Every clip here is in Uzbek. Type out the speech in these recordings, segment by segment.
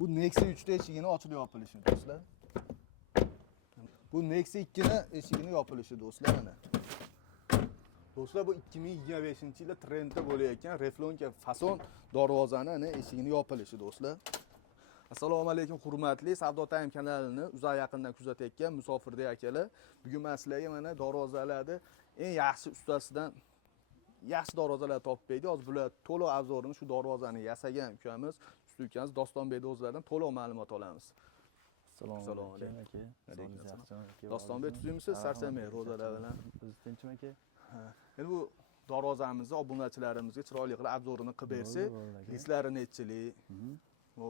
Bu Nexia 3 eshigini ochilib yopilishi do'stlar. Bu Nexia 2 ni eshigini yopilishi do'stlar mana. Do'stlar bu 2025-yilda trendda bo'layotgan Reflonka fason darvozani ana eshigini yopilishi do'stlar. Assalomu alaykum hurmatli Savdo Time kanalini uzoq yaqindan kuzatayotgan musofirda akalar. Bugun men sizlarga mana darvozalarda eng yaxshi ustasidan yaxshi darvozalar topib berdik. Hozir bular to'liq obzorini shu darvozani yasagan ukamiz, usta ukamiz Dostonbek o'zlaridan to'liq ma'lumot olamiz. Assalomu alaykum. Dostonbek tuzimsiz sarsamay ro'zalar bilan. Biz tinchmi aka? Endi bu darvozamizni obunachilarimizga chiroyli qilib obzorini qilib bersak, listlari nechilik, bu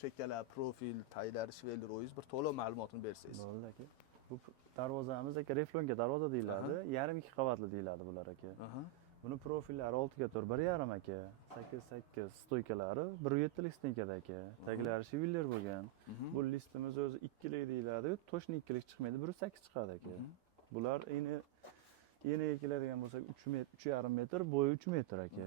chekkalar, profil, taylar, shveler o'yiz bir to'liq ma'lumotini bersangiz. Bo'ldi aka. Bu darvozamiz aka Reflonka darvoza deyiladi. Yarim 2 qavatli deyiladi bular aka. Buni profillari 6 ga 4, 1,5 aka. 8 stoykalari 1,7 lik stoykada aka. Taglari shveler bo'lgan. Bu listimiz o'zi 2 lik deyiladi. To'shni 2 lik chiqmaydi, 1,8 chiqadi aka. Bular eniga keladigan bo'lsak 3 metr, 3,5 metr, bo'yi 3 metr aka.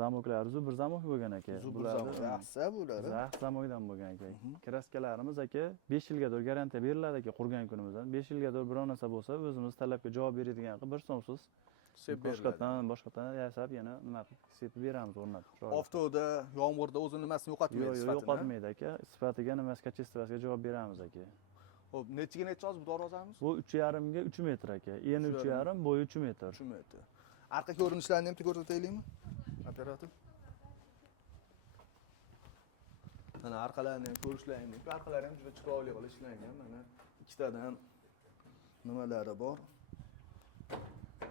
Zamoklari bir zamok bo'lgan aka. Bular yaxshi bular. Zax zamokdan bo'lgan aka. Kraskalarimiz aka 5 yilgadir garantiya beriladi aka qurgan kunimizdan. 5 yilgadir biror narsa bo'lsa o'zimiz talabga javob beradigan qilib bir so'msiz boshqatdan yasab yana nima sepib beramiz o'rnatib. Oftoda, yomg'irda o'zini nimasini yo'qotmaydi sifatini. Yo'q, yo'qotmaydi aka. Sifatiga nimasi kachestvasiga javob beramiz aka. Xo'p, nechiga necha hozir bu darvozamiz? Bu 3,5 ga 3 metr aka. Eni 3,5, bo'yi 3 metr. 3 metr. Arqa ko'rinishlarini ham ko'rsataylikmi? Operator. Mana arqalarini ham ko'rishlaring mumkin. Arqalari ham juda chiroyli qilib ishlangan. Mana ikkitadan nimalari bor?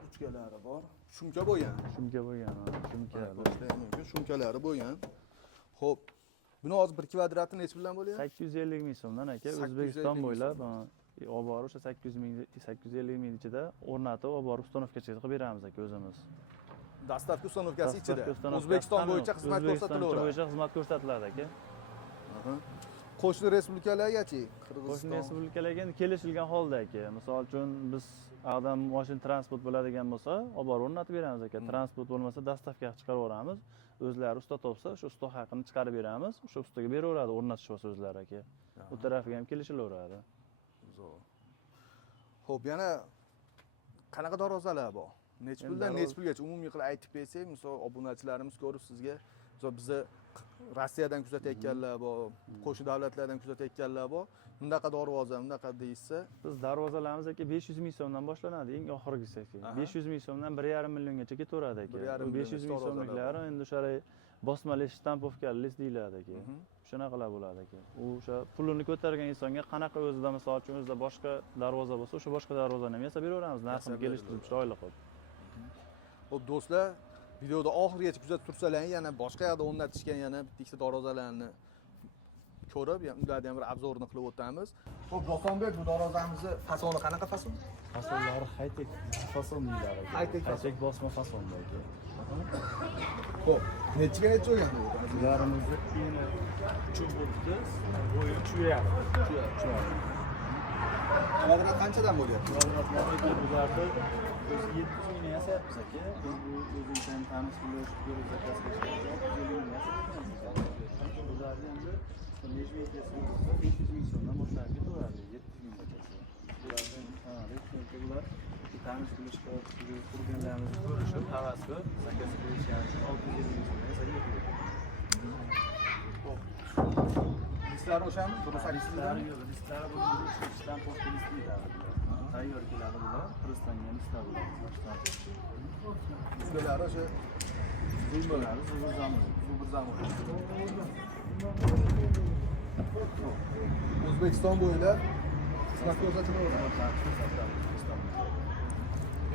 Uchkalari bor. Shumka bo'lgan. Shumka bo'lgan, shumka. Ko'rishlaring mumkin. Shumkalari bo'lgan. Xo'p. Buni hozir 1 kvadrati necha bilan bo'lyapti? 850 ming so'mdan aka. O'zbekiston bo'ylab olib borib o'sha 850 ming ichida o'rnatib olib borib ustanovkacha qilib beramiz aka o'zimiz. Dastavka ustanovkasi ichida. O'zbekiston bo'yicha xizmat ko'rsatilaveradi. O'zbekiston bo'yicha xizmat ko'rsatiladi aka. Qo'shni respublikalargachi? Qo'shni respublikalarga endi kelishilgan holda aka. Misol uchun biz adam mashina transport bo'ladigan bo'lsa, olib borib o'rnatib beramiz aka. Transport bo'lmasa dastavka chiqarib yuboramiz. O'zlari usta topsa, o'sha usta haqini chiqarib beramiz. O'sha ustaga beraveradi, o'rnatish bo'lsa o'zlari aka. Bu tarafiga ham kelishilaveradi. Zo'r. Xo'p, yana qanaqa darvozalar bor? Necha puldan necha pulgacha umumiy qilib aytib bersak, misol obunachilarimiz ko'rib sizga, misol bizni Rossiyadan kuzatayotganlar bor, qo'shni davlatlardan kuzatayotganlar bor. Bundaqa darvoza, bundaqa deysa, biz darvozalarimiz aka 500 ming so'mdan boshlanadi, eng oxirgisi aka. 500 ming so'mdan 1,5 milliongacha ketaveradi aka. 500 ming so'mliklari endi o'sha bosmali shtampovkali list deyiladi aka. Shunaqalar bo'ladi aka. U o'sha pulini ko'targan insonga qanaqa o'zida misol uchun o'zida boshqa darvoza bo'lsa, o'sha boshqa darvozani ham yasab beraveramiz, narxini kelishtirib chiroyli qilib. Xo'p do'stlar, videoda oxirigacha kuzatib tursalaring, yana boshqa yoqda o'rnatishgan yana bitta darvozalarni ko'rib, ularni ham bir obzorini qilib o'tamiz. Xo'p, Dostonbek, bu darvozamizni fasoni qanaqa fason? Fasonlari high-tech fason deyiladi. High-tech bosma fasonda aka. Xo'p, nechiga necha bo'lgan bu? Ularimizni eni 3 bo'libdi, bo'yi 3,5. Kvadrat qanchadan bo'lyapti? Kvadratlarga bularni biz 700 ming yasayapmiz aka. Bu o'zimizdan tanish bilish ko'rish zakazga bularni endi mejmetiyasi 500 ming so'mdan boshlab ketaveradi, 700 ming gacha. Bular tanish bilish qurganlarimizni ko'rishib, havas qilib, zakazga berishgan uchun 650 ming so'mdan yasab ketaveradi. Listlari o'shami? Listlari yo'q, listlari bu ishdan posta listlaydi. Tayyor keladi bular, kiristlangan listlar bular. Ustalari o'sha Zulmalari, zamon. O'zbekiston bo'ylab xizmat ko'rsatilaveradi.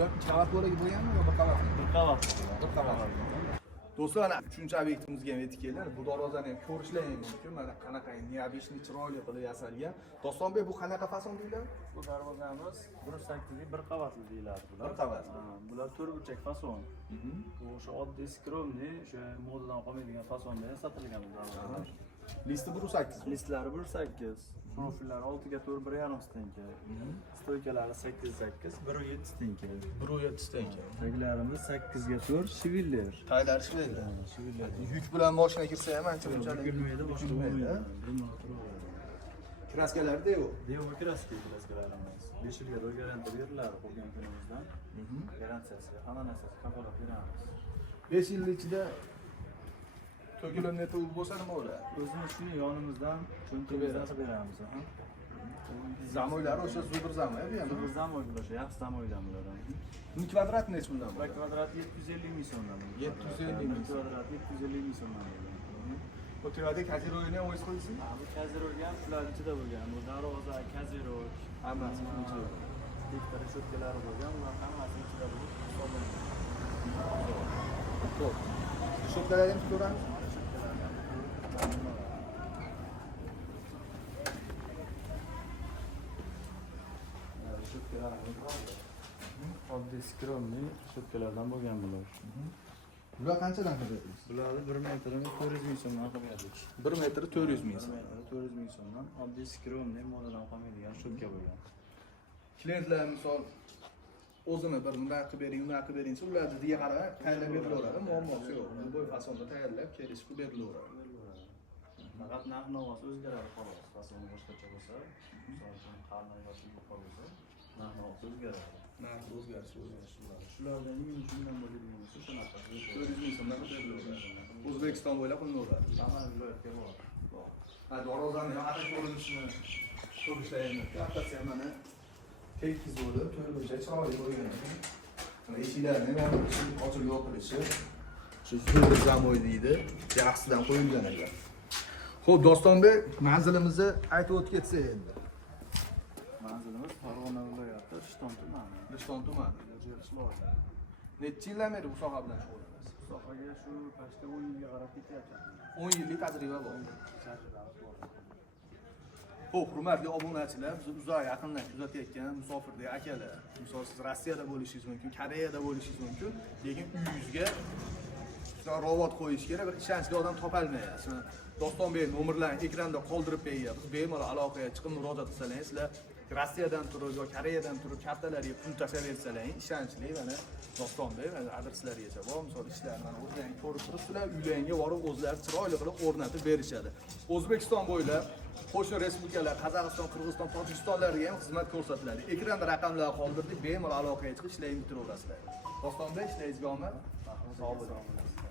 Yo'q, qavat bo'lagi bo'lganmi yo bir qavat? Bir qavat. Bir qavat. Do'stlar, ana 3-obyektimizga ham yetib keldik. Bu darvozani ham ko'rishlaring mumkin. Mana qanaqa neobishni chiroyli qilib yasalgan. Dostonbek, bu qanaqa fason deyiladi? Bu darvozamiz 1.8 bir qavatli deyiladi bular. Bir qavat. Bular 4 burchak fason. Bu o'sha oddiy skromniy, o'sha modadan qolmaydigan fasonda sotilgan bu darvozalar. Listi 1.8. Listlari 1.8. Profillar 6 ga 4 1,5 stenka. Stoykalari 8-8, 1,7 stenka. 1.7 stenka. Taglarimiz 8 ga 4 shiviller. Taylar ishlaydi. Shiviller. Yuk bilan mashina kirsa ham ancha bunchalik Bukilmaydi, boshqa bukilmaydi. bo'lmaydi. Kraskalarda yo'q. Devo kraskalarimiz 5 yilga garantiya beriladi qolgan kunimizdan. Garantiyasiga hamma narsasi kafolat beramiz. 5 yil ichida to'kilib neta bo'lsa nima bo'ladi? O'zimiz shuni yonimizdan cho'ntagimizdan qilib beramiz. Zamoylari o'sha super zamoy bu ham. Bir zamoy bo'lishi, yaxshi zamoydan bular. 1 kvadrat necha bundan 1 bo'ladi? kvadrat 750 ming so'mdan. 750 ming kvadrat 750 ming so'mdan. Bu tuyada kaziroyini ham o'z qo'ysin. Bu kaziroga ham shular ichida bo'lgan. Bu darvoza, kazirok, Hammasi ichida. diktor shotkalari bo'lgan. Ular hammasi ichida bo'lib hisoblanadi. Xo'p. Shotkalarni ham ko'ramiz. Oddiy skromli shotkalardan bo'lgan bular. Bular qanchadan qilyapsiz? Bularni 1 metrini 400 ming so'mdan qilib berdik. 1 metri 400 ming so'm. 400 ming so'mdan oddiy skromli modadan qolmaydigan shotka bo'lgan. Klientlar misol o'zini bir bunday qilib bering, bunday qilib bering, ular dediga qarab tayyorlab berilaveradi, muammosi yo'q. Bu bo'y fasonda tayyorlab kelishib berilaveradi. Faqat narx-navosi o'zgaradi xolos. Fasoni boshqacha bo'lsa, misol uchun qarnay yoki yuqori bo'lsa, narx-navosi o'zgaradi. Narx o'zgarishi. Shulardan eng shundan bo'ladigan bo'lsa shunaqa. 400 ming so'mdan berilaveradi. O'zbekiston bo'ylab qilinadi. Hamma viloyatga bor. Ha, Dorozani ham aql ko'rinishini ko'rishlaymiz. Kattasi ham mana tekis bo'lib, to'rtburchak chiroyli bo'lgan ekan. Mana eshiklarni ham ochib yopilishi. Shu super zamoy deydi. Yaxshisidan qo'yilgan ekan. Xo'p, Dostonbek, manzilimizni aytib o'tib ketsak endi. Manzilimiz Farg'ona viloyati Rishton tumani. Rishton tumani. Necha yildan beri bu soha bilan shug'ullanasiz? Sohaga shu pastda 10 yilga qarab ketyapti. 10 yillik tajriba bor. Tajribamiz bor. Xo'p, hurmatli obunachilar, biz uzoq yaqindan kuzatayotgan musofirdagi akalar, misol siz Rossiyada bo'lishingiz mumkin, Koreyada bo'lishingiz mumkin, lekin uyingizga robot qo'yish kerak, bir ishonchli odam topolmayapsiz. Dostonbek nomerlarini ekranda qoldirib beryapmiz. Bemalol aloqaga chiqib murojaat qilsalaringiz, sizlar Rossiyadan turib yoki Koreyadan turib kartalariga pul tashlaversalaring, ishonchli mana Dostonbek mana adreslarigacha bor, misol ishlarni mana o'zlaring ko'rib turibsizlar, uylaringga borib o'zlari chiroyli qilib o'rnatib berishadi. O'zbekiston bo'ylab qo'shni respublikalar, Qozog'iston, Qirg'iziston, Tojikistonlarga ham xizmat ko'rsatiladi. Ekranda raqamlar qoldirdik, bemalol aloqaga chiqib ishlaringni bitiraverasizlar. Dostonbek, ishlaringizga omad. Sog' bo'ling.